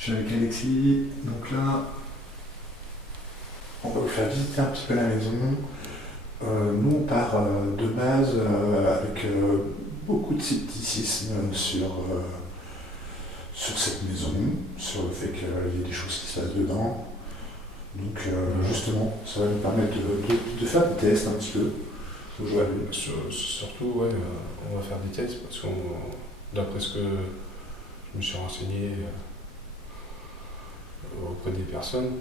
Je suis avec Alexis, donc là, on va vous faire visiter un petit peu la maison. Nous, on part de base avec beaucoup de scepticisme sur cette maison, sur le fait qu'il y ait des choses qui se passent dedans. Donc justement, ça va nous permettre de faire des tests un petit peu. Ouais, surtout, ouais, on va faire des tests parce que d'après ce que je me suis renseigné auprès des personnes,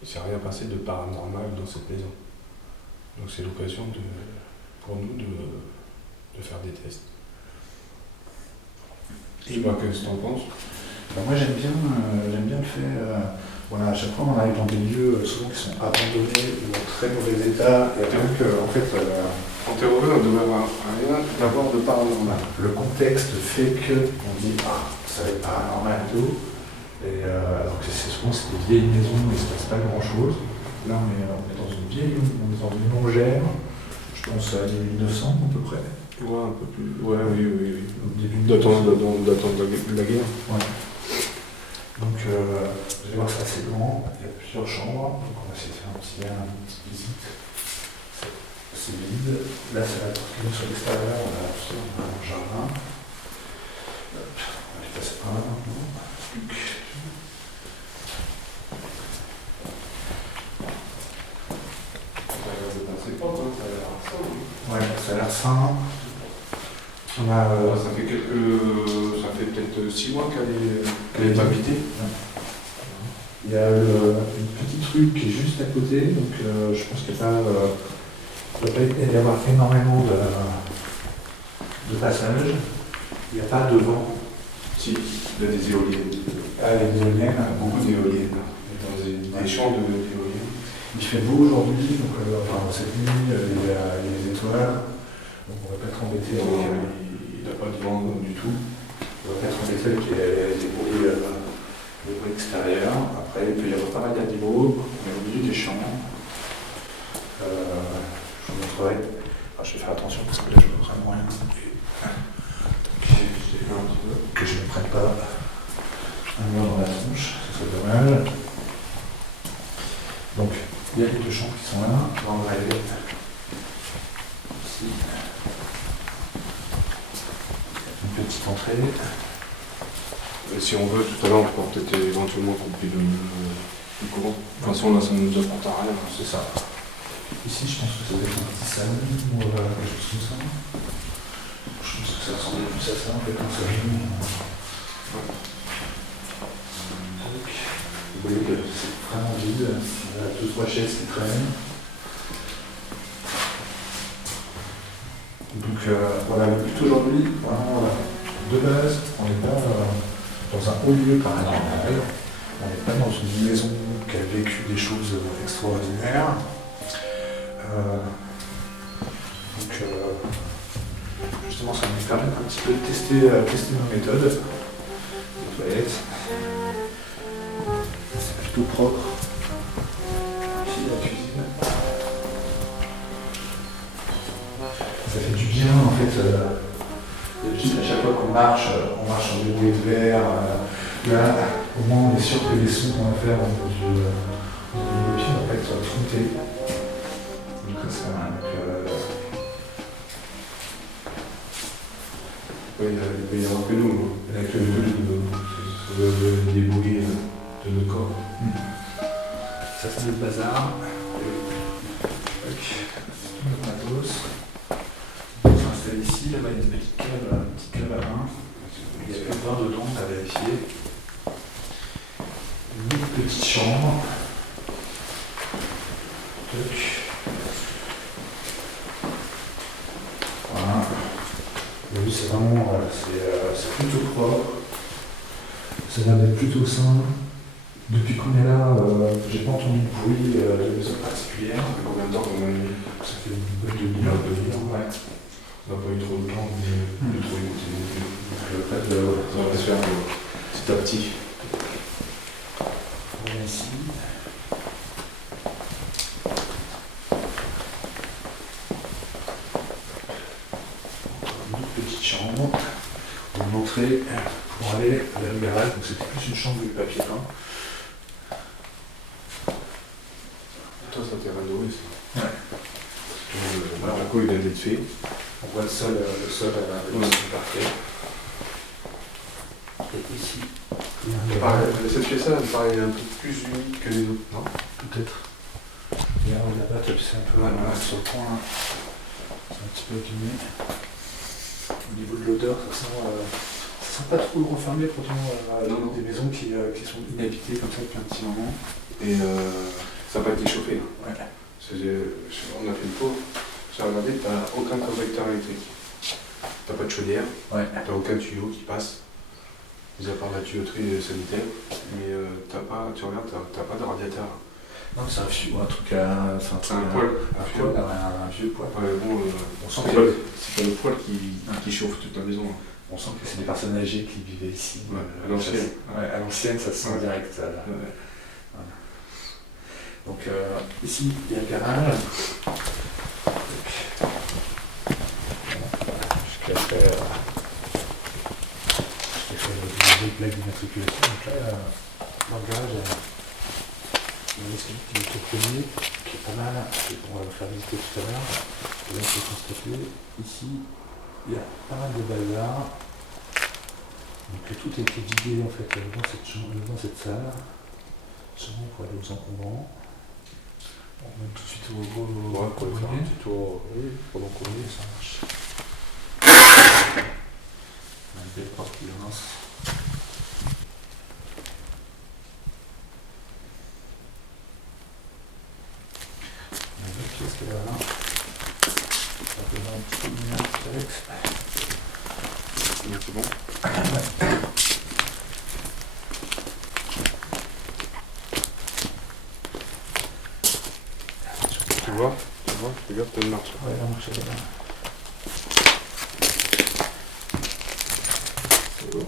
il ne s'est rien passé de paranormal dans cette maison. Donc c'est l'occasion pour nous de faire des tests. Je sais pas qu'est-ce que tu en penses. Moi j'aime bien le fait. Voilà, à chaque fois on arrive dans des lieux souvent qui sont abandonnés ou en très mauvais état. Et donc en fait. En théorie, on devrait avoir rien d'avoir de paranormal. Le contexte fait qu'on dit ça va être paranormal et tout. Et alors que souvent c'est des vieilles maisons où il ne se passe pas grand chose. Là on est dans une longère, je pense à 1900 à peu près. Ouais, un peu plus. Ouais, oui. Au début datant de la guerre. Ouais. Donc vous allez voir, c'est assez grand, il y a plusieurs chambres, donc on va essayer de faire une petite visite. C'est vide. Là c'est la partie sur l'extérieur, on a un jardin. On va aller passer par là maintenant. Ouais, ça a l'air sain. Ça fait peut-être 6 mois qu'elle est habitée. Il y a une petite rue qui est juste à côté, donc je pense qu'il ne doit pas y avoir énormément de passages. Il n'y a pas de vent. Si, il y a des éoliennes. Ah, les éoliennes. Beaucoup d'éoliennes. Dans des champs d'éoliennes. Il fait beau aujourd'hui, donc cette nuit, il y a les étoiles. Donc on ne va pas être embêté. Il n'a pas de vent du tout. On va pas être embêté avec les bruits extérieurs. Après, il peut y avoir pas mal d'animaux. On est au milieu des champs. Je vous montrerai. Je vais faire attention parce que là, je ne vois vraiment rien. Que je ne prenne pas un mur dans la tronche, ce serait dommage. Donc, il y a les deux chambres qui sont là. On va aller ici. Une petite entrée. Et si on veut, tout à l'heure, on pourra peut-être éventuellement couper le courant. De toute façon, là, ça ne nous apporte à rien. C'est ça. Ici, je pense que ça doit être un petit salon ou quelque chose comme ça. Je pense que ça ressemble plus à ça, en fait, un salon. Vous voyez que c'est vraiment vide. Il y a 2-3 chaises qui traînent. Donc voilà, le but aujourd'hui, vraiment, de base, on n'est pas dans un haut lieu paranormal. On n'est pas dans une maison qui a vécu des choses extraordinaires. Donc justement, ça va nous permettre un petit peu de tester nos méthodes. Les toilettes. C'est plutôt propre. Ici, la cuisine. Ça fait du bien, en fait. Juste à chaque fois qu'on marche, on marche sur des bruits de verre. Là, au moins, on est sûr que les sons qu'on va faire au niveau du pied, en fait, soient frontés. Donc ça, Oui, il n'y a que nous. Il n'y a que des bruits de nos corps. Ça, c'est le bazar. Le matos. On s'installe ici. Là-bas, il y a une petite cave à vin. Il y a plus de vin dedans, à vérifier. Une petite chambre. Voilà. Le but, c'est vraiment, c'est plutôt propre. Ça a l'air d'être plutôt sain. Depuis qu'on est là, j'ai pas entendu de bruit de maison particulière. Ça fait combien de temps qu'on a mis? Ça fait une bonne demi-heure. Ouais. On n'a pas eu trop de temps de trop écouter non plus. Ça va se faire petit à petit. On est ici. Une petite chambre. une entrée pour aller vers le garage, donc c'était plus une chambre de papier peint. Toi, ça t'est rénové, ça. Ouais. Le coup, il vient d'être fait. On voit le sol à la du parquet. Et ici, il y a un garage. Cette pièce-là, elle me paraît un peu plus humide que les autres, non? Peut-être. Et là-bas, tu sais un peu sur le coin, là. C'est un petit peu abîmé. Au niveau de l'odeur, ça sent pas trop le refermé, pourtant des maisons qui sont inhabitées comme ça depuis un petit moment. Et ça n'a pas été chauffé. Là. Ouais. On a fait le tour, j'ai regardé, tu n'as aucun convecteur électrique. Tu n'as pas de chaudière, Ouais. tu n'as aucun tuyau qui passe, mis à part la tuyauterie sanitaire, mais tu regardes, tu n'as pas de radiateur. Non, c'est un vieux, un truc C'est un poêle. Un vieux poêle. Ouais, bon, On sent c'est que pas le poêle qui chauffe toute la maison. Hein. on sent que c'est des personnes âgées qui vivaient ici. Ouais, à l'ancienne. Ouais, à l'ancienne, ça se sent direct. Voilà. Donc ici, il y a le garage. Je t'ai fait le plaque d'immatriculation. Donc là, dans le garage, il y a un escalier qui est tout premier, qui est pas mal, on va le faire visiter tout à l'heure. Et là, on peut constater, ici, il y a pas mal de bazar. Donc tout a été vidé en fait dans cette salle. Sûrement pour aller aux encombrants. On met tout de suite au gros. Ouais, pour faire un petit tour, oui, pendant qu'on y est. Ça marche. On a une belle porte qui lance. On a une autre pièce qui est là. On va donner un petit peu de lumière avec. C'est bon. Tu vois, fais gaffe, t'as une marche. Ouais, la marche est là. C'est bon.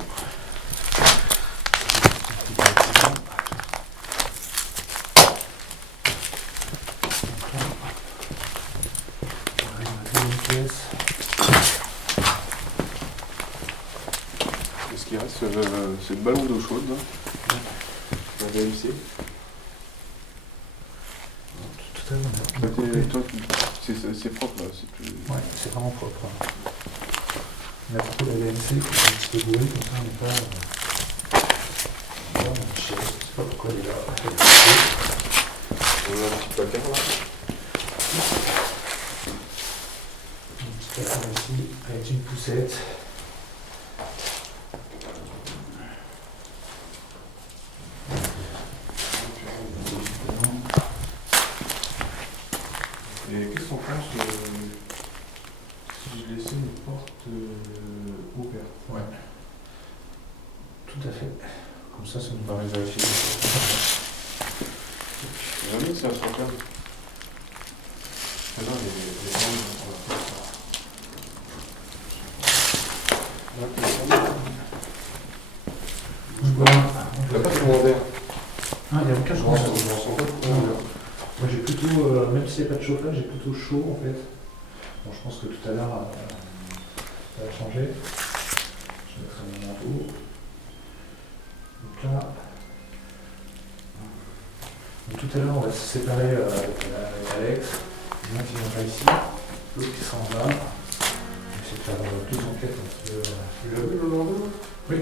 Ce qui reste, c'est le ballon d'eau chaude, là. La VMC. Tout à l'heure, C'est propre, là. C'est plus... ouais, c'est vraiment propre. On a beaucoup la VMC, il faut un petit peu de bruit, comme ça on n'est pas. Je sais pas pourquoi il est là. On a un petit placard, là. Un petit placard ici, avec une poussette. Et qu'est-ce qu'on pense si je laissais une porte ouverte? Ouais. Tout à fait. Comme ça nous permet de vérifier. Jamais ça se regarde. Ah non, les T'as pas de courant d'air? Ah, il n'y a aucun Je courant d'air. ressens pas de courant d'air. Moi j'ai plutôt, même s'il n'y a pas de chauffage, j'ai plutôt chaud en fait. Bon, je pense que tout à l'heure, ça va changer. Je vais mettre mon manteau. Donc là, donc, tout à l'heure on va se séparer avec Alex. L'un qui viendra ici, l'autre qui s'en va. On va essayer de faire deux enquêtes un petit peu. Tu l'as vu le lendemain? Oui.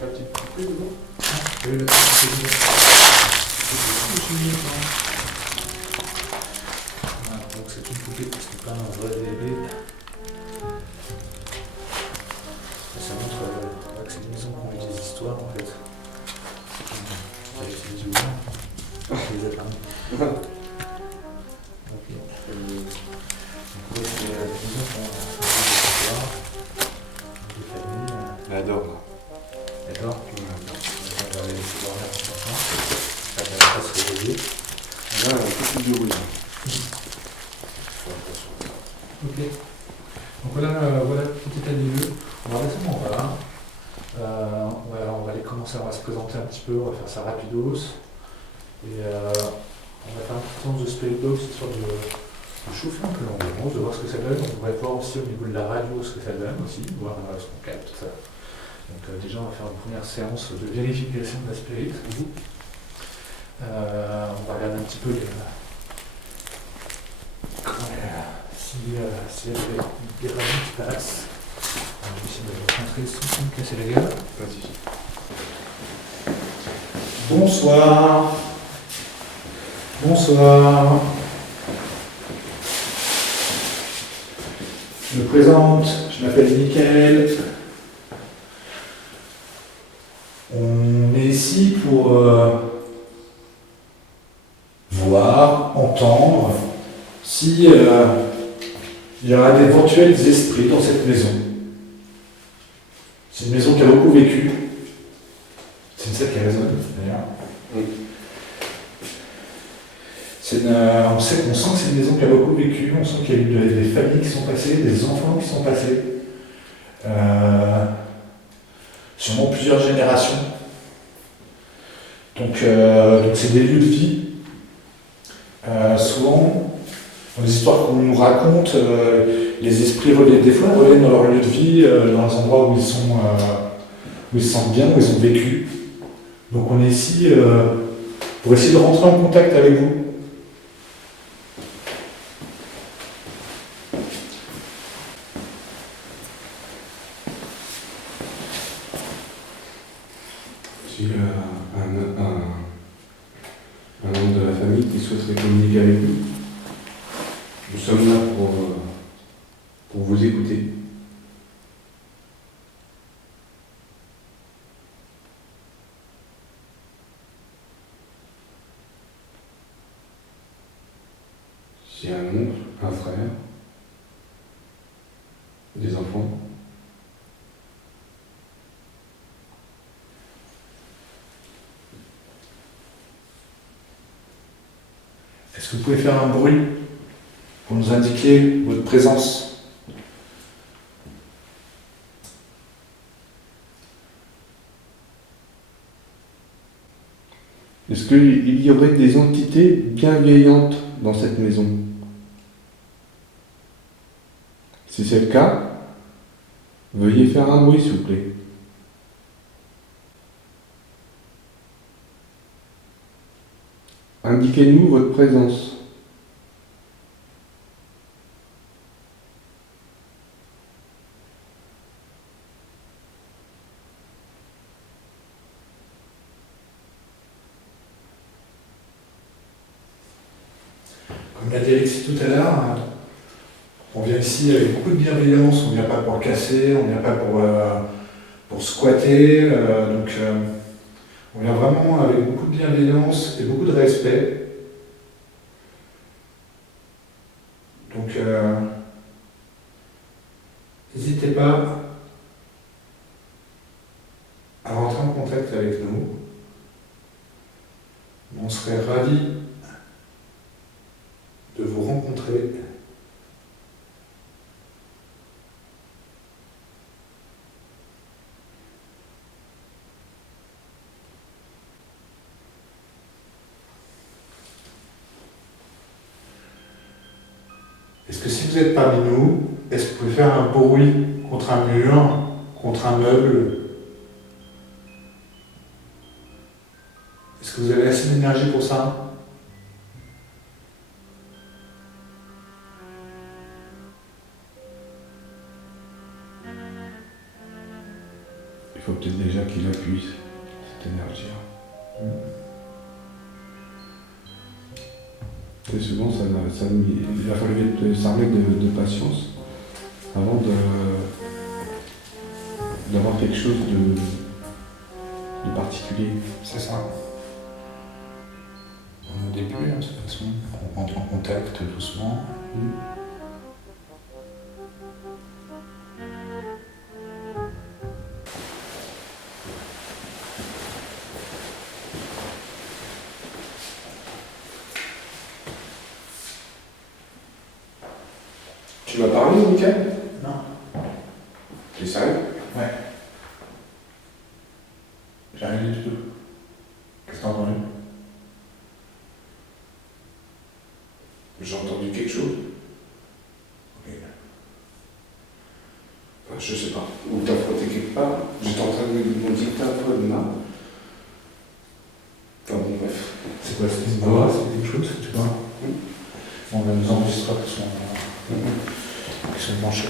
La petite poupée dedans? Oui, le voilà, donc c'est une poupée, c'est pas un vrai bébé. Ça montre que c'est des maisons qui ont eu des histoires en fait. Avec les yeux ouverts. Les appareils. Ok. Donc ouais, c'est des maisons qui ont eu des histoires. Des familles. Elle adore, là. D'accord. On va les laisser dormir maintenant. Ça va pas se réveiller. Là, elle a un peu plus de bruit. Ok. Donc voilà, voilà le petit état des lieux. On va rester en bas. On va aller commencer, on va se présenter un petit peu, on va faire ça rapidos. Et on va faire un petit temps de spell box, histoire de chauffer un peu l'ambiance, de voir ce que ça donne. On pourrait voir aussi au niveau de la radio ce que ça donne aussi, voir ce qu'on capte. Ça. Donc déjà, on va faire une première séance de vérification de la spirit. On va regarder un petit peu si elle fait des radios qui passent. Alors, je vais essayer de rentrer sans me casser la gueule. Vas-y. Bonsoir. Bonsoir. Je me présente, je m'appelle Mickaël. On est ici pour voir, entendre si il y aura d'éventuels esprits dans cette maison. C'est une maison qui a beaucoup vécu. C'est une scène qui résonne d'ailleurs. Oui. On sent que c'est une maison qui a beaucoup vécu, on sent qu'il y a eu des familles qui sont passées, des enfants qui sont passés. Sûrement plusieurs générations. Donc c'est des lieux de vie. Souvent, dans les histoires qu'on nous raconte, les esprits reviennent des fois, reviennent dans leur lieu de vie, dans les endroits où ils se sentent bien, où ils ont vécu. Donc on est ici pour essayer de rentrer en contact avec vous. J'ai un membre de la famille qui souhaiterait communiquer avec nous. Nous sommes là pour vous écouter. J'ai un oncle, un frère, des enfants. Est-ce que vous pouvez faire un bruit pour nous indiquer votre présence? Est-ce qu'il y aurait des entités bienveillantes dans cette maison? Si c'est le cas, veuillez faire un bruit, s'il vous plaît. Indiquez-nous votre présence. Comme l'a dit Alexis tout à l'heure, on vient ici avec beaucoup de bienveillance, on ne vient pas pour casser, on ne vient pas pour squatter, on vient vraiment avec beaucoup de bienveillance et beaucoup de respect. Donc n'hésitez pas à rentrer en contact avec nous. On serait ravis de vous rencontrer. Est-ce que si vous êtes parmi nous, est-ce que vous pouvez faire un bruit contre un mur, contre un meuble? Est-ce que vous avez assez d'énergie pour ça? Il faut peut-être déjà qu'il appuie cette énergie. Et souvent, il a fallu s'armer de patience avant d'avoir quelque chose de particulier. C'est ça. On est au début, de toute façon. On rentre en contact doucement. Tu m'as parlé, Mickaël? Non. Tu es sérieux? Ouais. J'ai rien dit du tout. Qu'est-ce que t'as entendu? J'ai entendu quelque chose. Je sais pas. Ou t'as frotté quelque part. J'étais en train de me dicter un peu de main. Enfin bon, bref. C'est quoi, c'est une voix, c'est quelque chose, tu vois? On a nos enregistreurs qui sont branchés.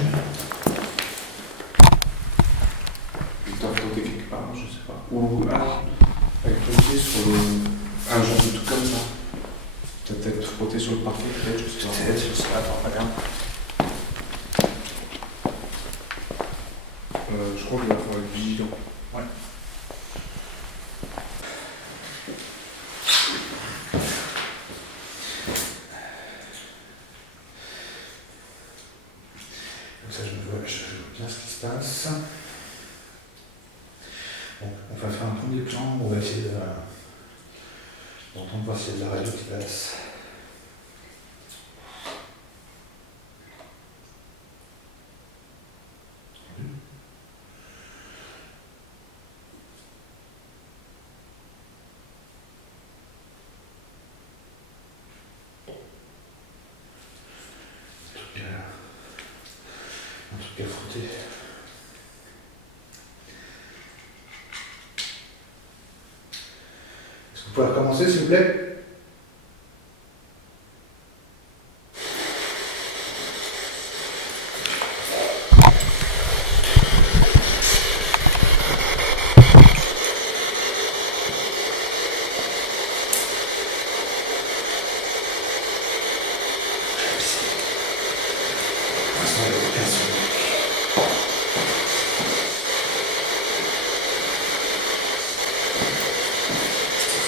T'as frotté quelque part, je sais pas. Ou avec ton pied sur un genre de truc comme ça. T'as peut-être frotté sur le parquet, peut-être, je sais pas. Peut-être, je sais pas, attends, regarde. Je crois qu'il va falloir être vigilant. Ouais. Comme ça, je vois bien ce qui se passe. Bon, on va faire un premier plan, on va essayer d'entendre voir s'il y a de la radio qui passe. Un truc à frotter. Est-ce que vous pouvez recommencer, s'il vous plaît?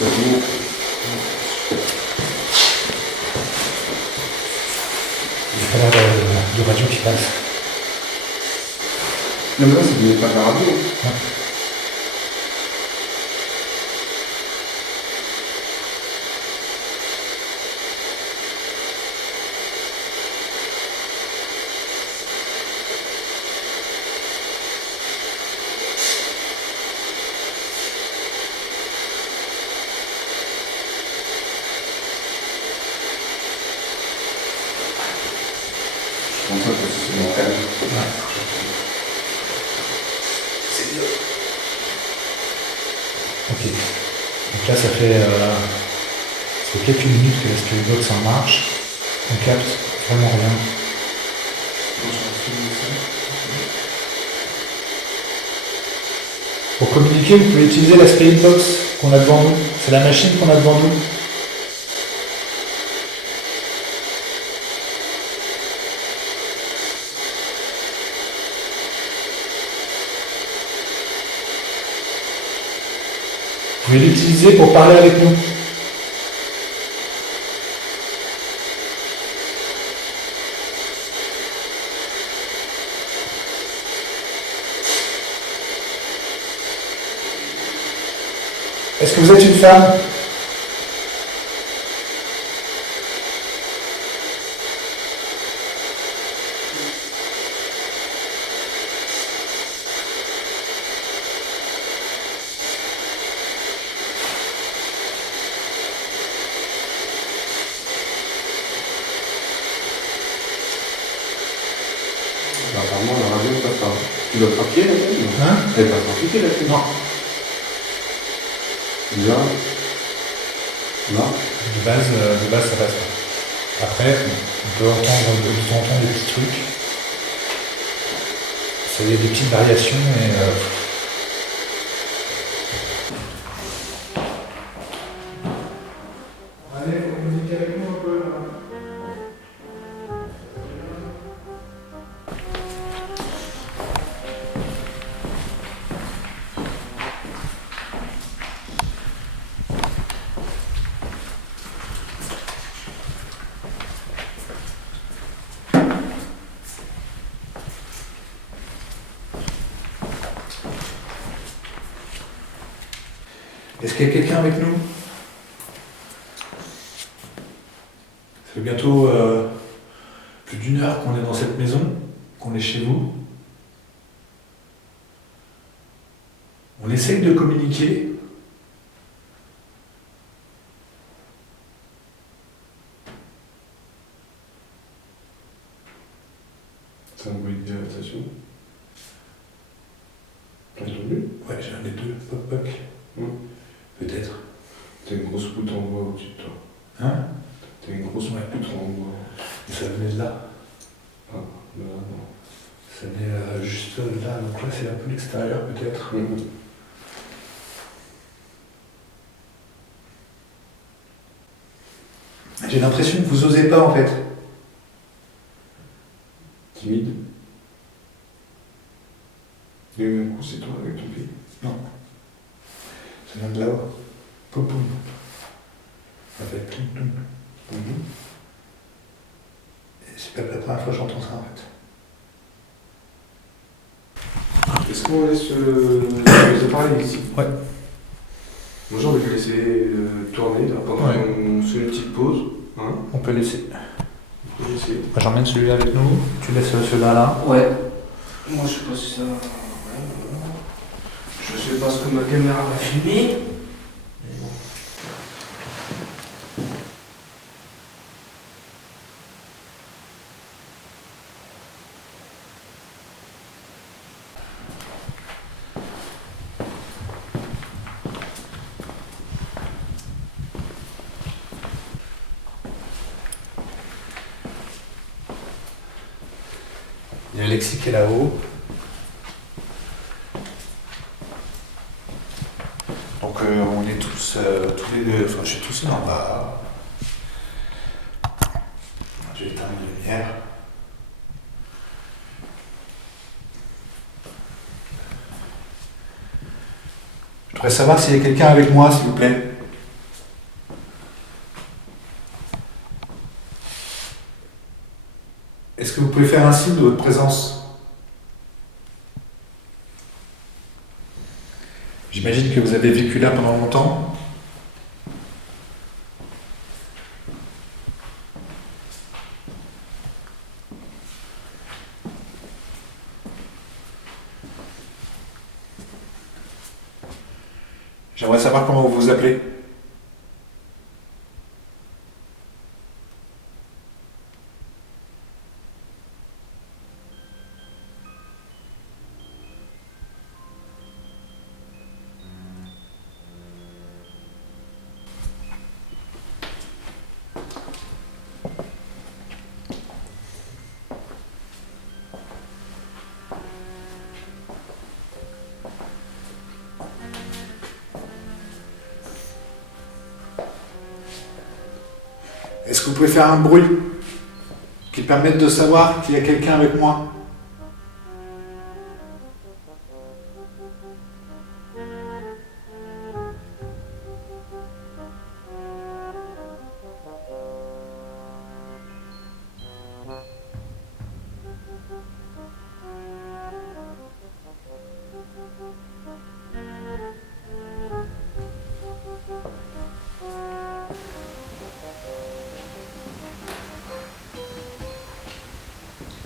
Ça vaut. Il n'y a pas l'air de radio qui passe. Non, mais là, c'est pas de la radio. Ouais. Je pense pas que c'est mon calme. C'est bien. Ok. Donc là, ça fait quelques minutes que la Stereo Box en marche. On capte vraiment rien. Pour communiquer, vous pouvez utiliser la Spirit Box qu'on a devant nous. C'est la machine qu'on a devant nous. Vous pouvez l'utiliser pour parler avec nous. Est-ce que vous êtes une femme? Apparemment, la radio ne passe pas. Tu dois trafiquer la tête? Hein? Elle va trafiquer la tête? Non. Là. Là. De base, ça passe pas. Après, on peut entendre de temps en temps des petits trucs. Ça y a des petites variations et allez, faut communiquer avec nous un peu là. Est-ce qu'il y a quelqu'un avec nous? Ça fait bientôt plus d'une heure qu'on est dans cette maison, qu'on est chez vous. On essaye de communiquer. C'est un bruit de dilatation. poc-poc. Peut-être. T'as une grosse poutre en bois au-dessus de toi. Hein? T'as une grosse poutre en bois. Et ça venait de là. Ah, là, non. Ça venait juste là. Donc là, c'est un peu l'extérieur, peut-être. J'ai l'impression que vous osez pas, en fait. Timide. Et le même coup, c'est toi avec ton pied. Non. Ça vient de là-haut. Poum poum. Ça fait ploum ploum. Et c'est pas la première fois que j'entends ça, en fait. Est-ce qu'on laisse les appareils ici? Ouais. Moi j'ai envie de le laisser tourner là, pendant qu'on fait une petite pause. Hein? On peut laisser. On peut laisser. Moi, j'emmène celui-là avec nous. Tu laisses celui-là là. Ouais. Moi je sais pas si ça. Ouais, voilà. Je sais pas ce que ma caméra va filmer. Mais bon. Il y a Alexis qui est là-haut. Donc on est tous les deux, enfin je suis tout seul en bas. J'ai éteint les lumières. Je voudrais savoir s'il y a quelqu'un avec moi, s'il vous plaît. Est-ce que vous pouvez faire un signe de votre présence? J'imagine que vous avez vécu là pendant longtemps. J'aimerais savoir comment vous vous appelez. Est-ce que vous pouvez faire un bruit qui permette de savoir qu'il y a quelqu'un avec moi?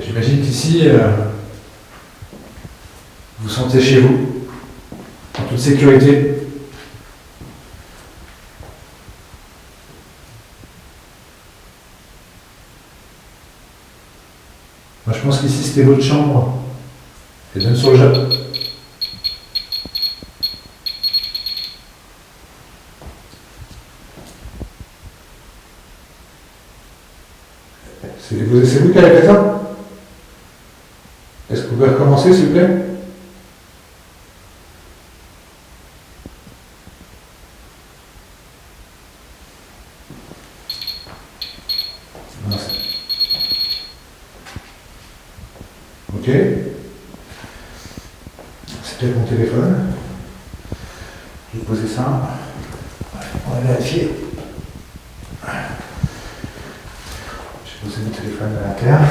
J'imagine qu'ici, vous vous sentez chez vous, en toute sécurité. Moi, je pense qu'ici, c'était votre chambre. Et donne sur le jardin. C'est vous qui avez fait ça? Est-ce que vous pouvez recommencer, s'il vous plaît? Non, ok. C'était mon téléphone. Je vais poser ça. On va vérifier. J'ai posé mon téléphone à la terre.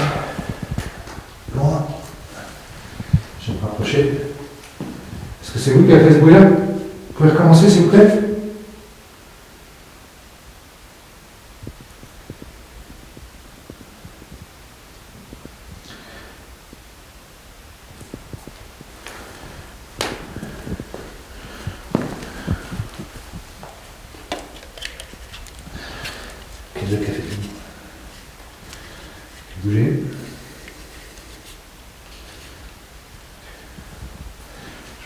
Loin. Je vais me rapprocher. Est-ce que c'est vous qui avez fait ce bruit-là? Vous pouvez recommencer, s'il vous plaît? Quel est le café fini? Bougez.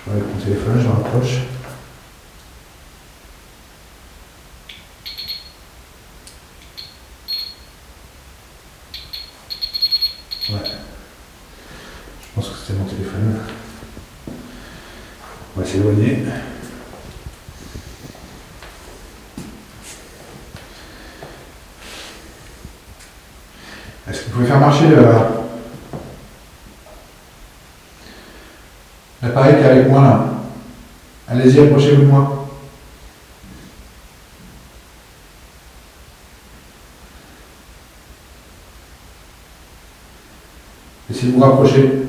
Je vais avec mon téléphone, je me rapproche. On va s'éloigner. Est-ce que vous pouvez faire marcher l'appareil qui est avec moi là? Allez-y, approchez-vous de moi. Essayez de vous rapprocher.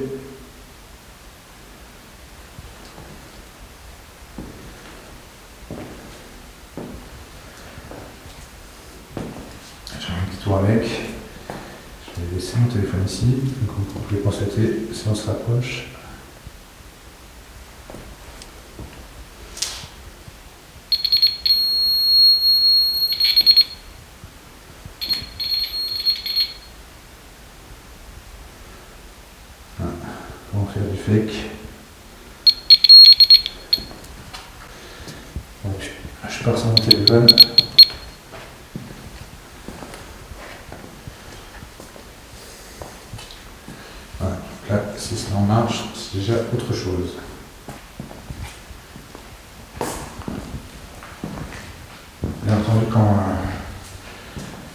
J'ai un petit tour avec. Je vais laisser mon téléphone ici. Donc vous pouvez constater si on se rapproche. On va faire du fake. Donc, je pars sur mon téléphone. Voilà, donc là, si cela en marche, c'est déjà autre chose. Bien entendu, quand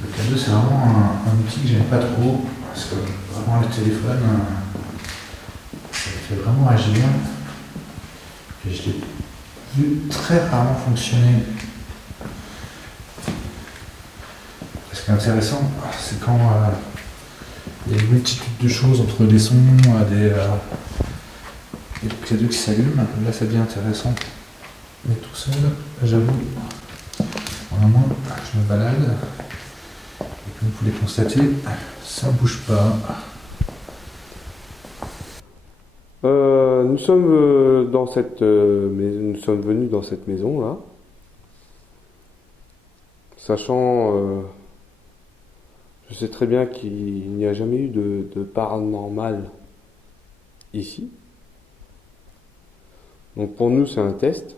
le K2, c'est vraiment un outil que j'aime pas trop, parce que vraiment le téléphone, ça me fait vraiment agir. Et je l'ai vu très rarement fonctionner. Ce qui est intéressant, c'est quand il y a une multitude de choses entre des sons, des K2 qui s'allument. Là, ça devient intéressant. Mais tout seul, j'avoue, vraiment, je me balade. Et comme vous pouvez constater, ça bouge pas. Nous sommes nous sommes venus dans cette maison là, sachant, je sais très bien qu'il n'y a jamais eu de paranormal ici. Donc pour nous c'est un test,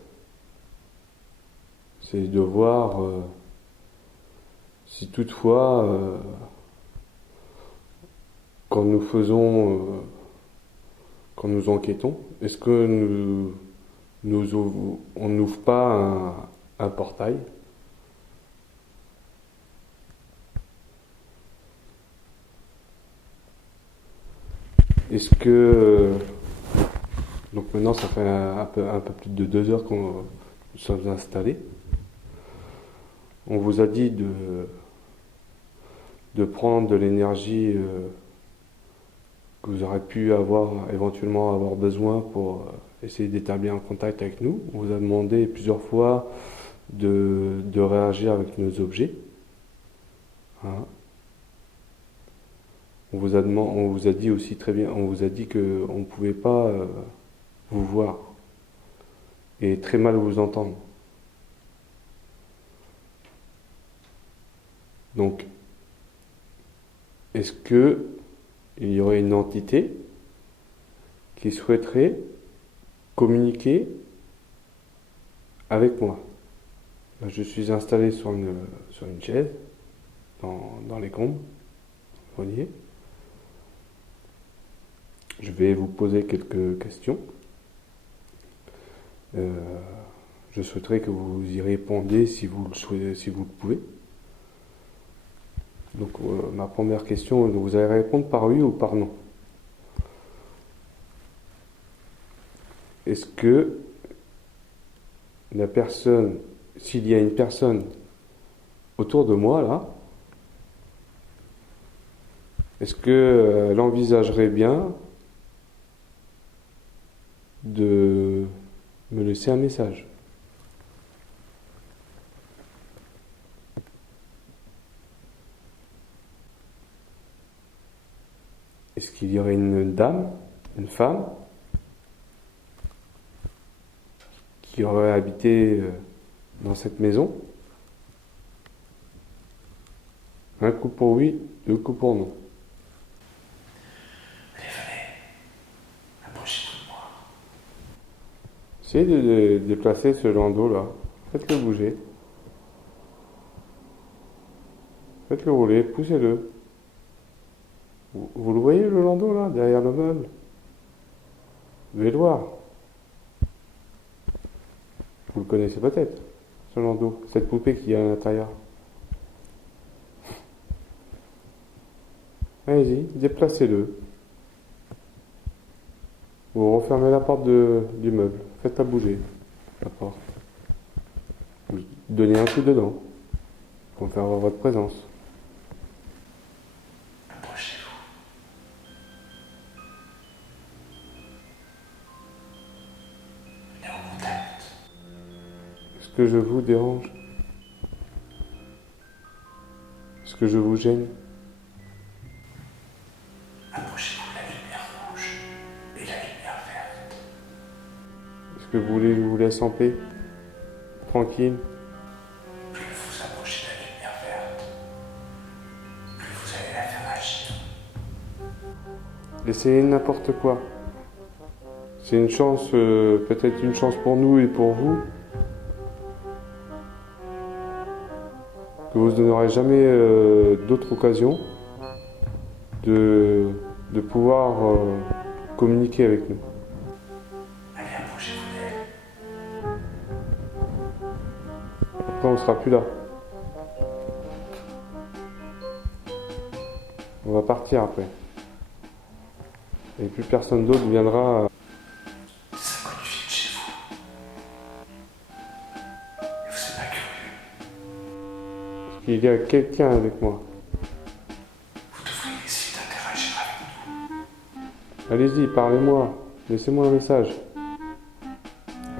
c'est de voir si toutefois quand nous faisons quand nous enquêtons, est-ce que on n'ouvre pas un portail? Est-ce que... donc maintenant, ça fait un peu plus de 2 heures qu'on nous sommes installés. On vous a dit de prendre de l'énergie que vous aurez pu éventuellement avoir besoin pour essayer d'établir un contact avec nous. On vous a demandé plusieurs fois de réagir avec nos objets. Hein. On vous a dit aussi très bien, on vous a dit qu'on ne pouvait pas vous voir et très mal vous entendre. Donc, est-ce que il y aurait une entité qui souhaiterait communiquer avec moi? Je suis installé sur une chaise dans les combles, vous voyez. Je vais vous poser quelques questions. Je souhaiterais que vous y répondiez si vous le souhaitez, si vous le pouvez. Donc ma première question, vous allez répondre par oui ou par non. Est-ce que la personne, s'il y a une personne autour de moi là, est-ce qu'elle envisagerait bien de me laisser un message? Est-ce qu'il y aurait une dame, une femme, qui aurait habité dans cette maison? Un coup pour oui, 2 coups pour non. Allez, venez. Approchez-vous de moi. Essayez de déplacer ce landau là. Faites-le bouger. Faites-le rouler, poussez-le. Vous le voyez le landau là, derrière le meuble? Vous devez le voir. Vous le connaissez peut-être, ce landau, cette poupée qui est à l'intérieur. Allez-y, déplacez-le. Vous refermez la porte du meuble. Faites-la bouger, la porte. Vous donnez un coup dedans pour faire voir votre présence. Approchez-vous. Venez en contact. Est-ce que je vous dérange? Est-ce que je vous gêne? Approchez-vous de la lumière rouge et la lumière verte. Est-ce que vous voulez que je vous laisse en paix? Tranquille? Plus vous approchez de la lumière verte, plus vous allez la faire agir. Essayez n'importe quoi. C'est une chance, peut-être une chance pour nous et pour vous, que vous ne donnerez jamais d'autre occasion de pouvoir communiquer avec nous. Allez, approchez-vous d'elle. Après, on ne sera plus là. On va partir après. Et plus personne d'autre viendra. Des inconnus viennent chez vous. Et vous n'êtes pas curieux. Il y a quelqu'un avec moi. Vous devriez essayer d'interagir avec nous. Allez-y, parlez-moi. Laissez-moi un message.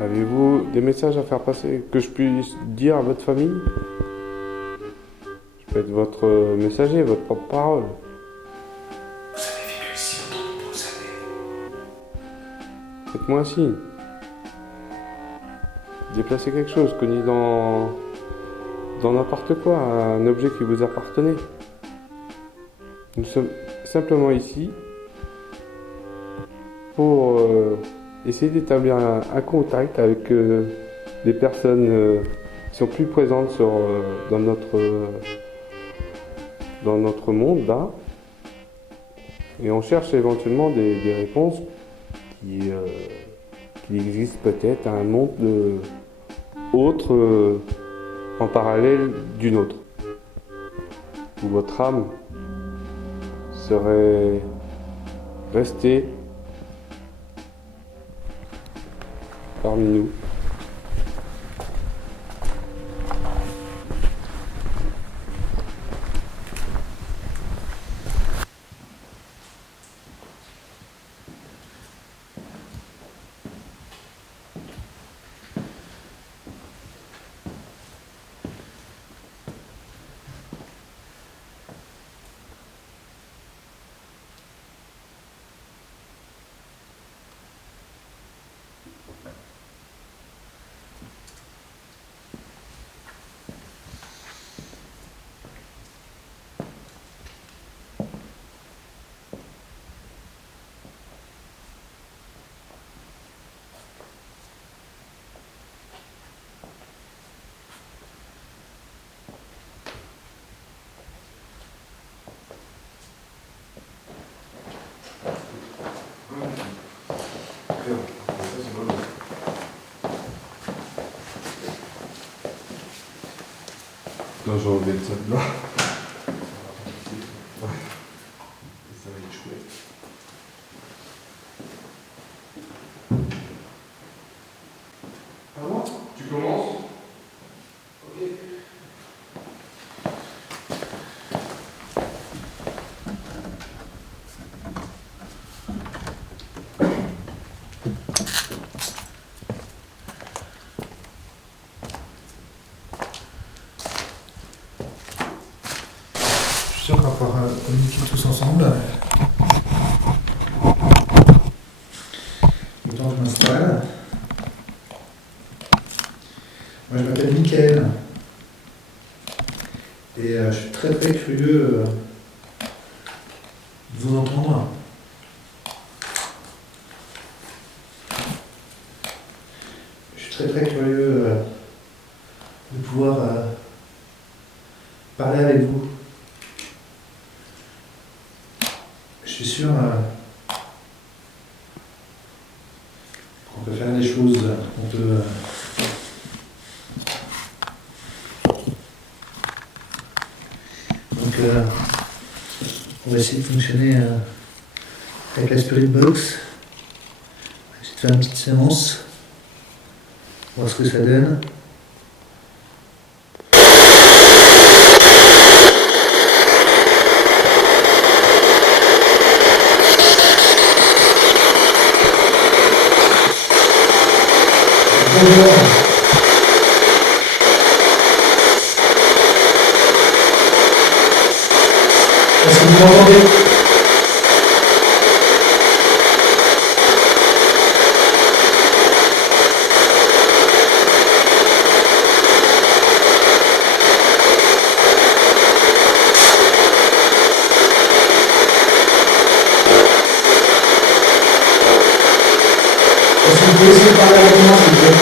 Avez-vous des messages à faire passer que je puisse dire à votre famille? Je peux être votre messager, votre porte-parole. Vous avez vécu ici pendant de nombreuses années. Faites-moi un signe. Déplacez quelque chose, cognez dans n'importe quoi, un objet qui vous appartenait. Nous sommes simplement ici pour essayer d'établir un contact avec des personnes qui sont plus présentes dans notre monde là. Et on cherche éventuellement des réponses qui existent peut-être à un monde autre en parallèle d'une autre. Où votre âme serait restée parmi nous. Quand j'ai enlevé ça de là, ça va échouer. Ah bon? Tu commences? Ok. Je suis sûr qu'on va pouvoir communiquer tous ensemble. Le temps que je m'installe. Moi, je m'appelle Mickaël. Et je suis très très curieux de vous entendre. Je suis très très curieux de pouvoir parler avec vous. Je suis sûr qu'on peut faire des choses, qu'on peut on va essayer de fonctionner avec la Spirit Box. On va essayer de faire une petite séance, voir ce que ça donne. Est-ce que vous m'entendez? Est-ce que vous pouvez essayer de parler avec moi, s'il vous plaît?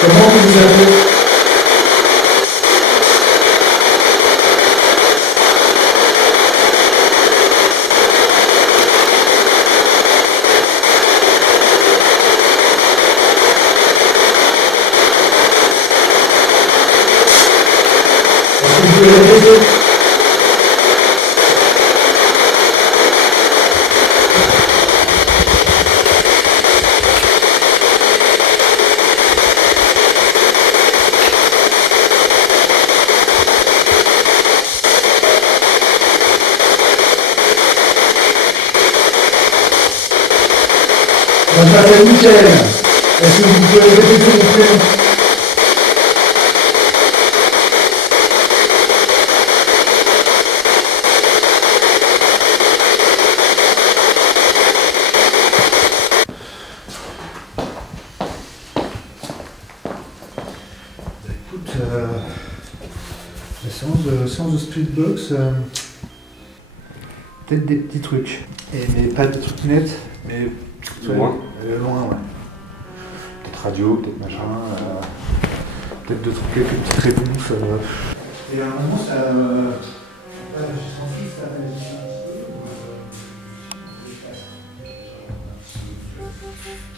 Comment vous vous appelez? Est-ce que vous pouvez répéter? Moi, je m'appelle Michael. Est-ce que vous pouvez répéter mon prénom? Écoute, la séance de Spirit Box, peut-être des petits trucs. Mais pas des trucs nets, mais Loin. Loin, ouais. Peut-être radio, peut-être machin. Peut-être quelques petites réponses. Et à un moment, ça. Je sens juste ça réagit un petit peu.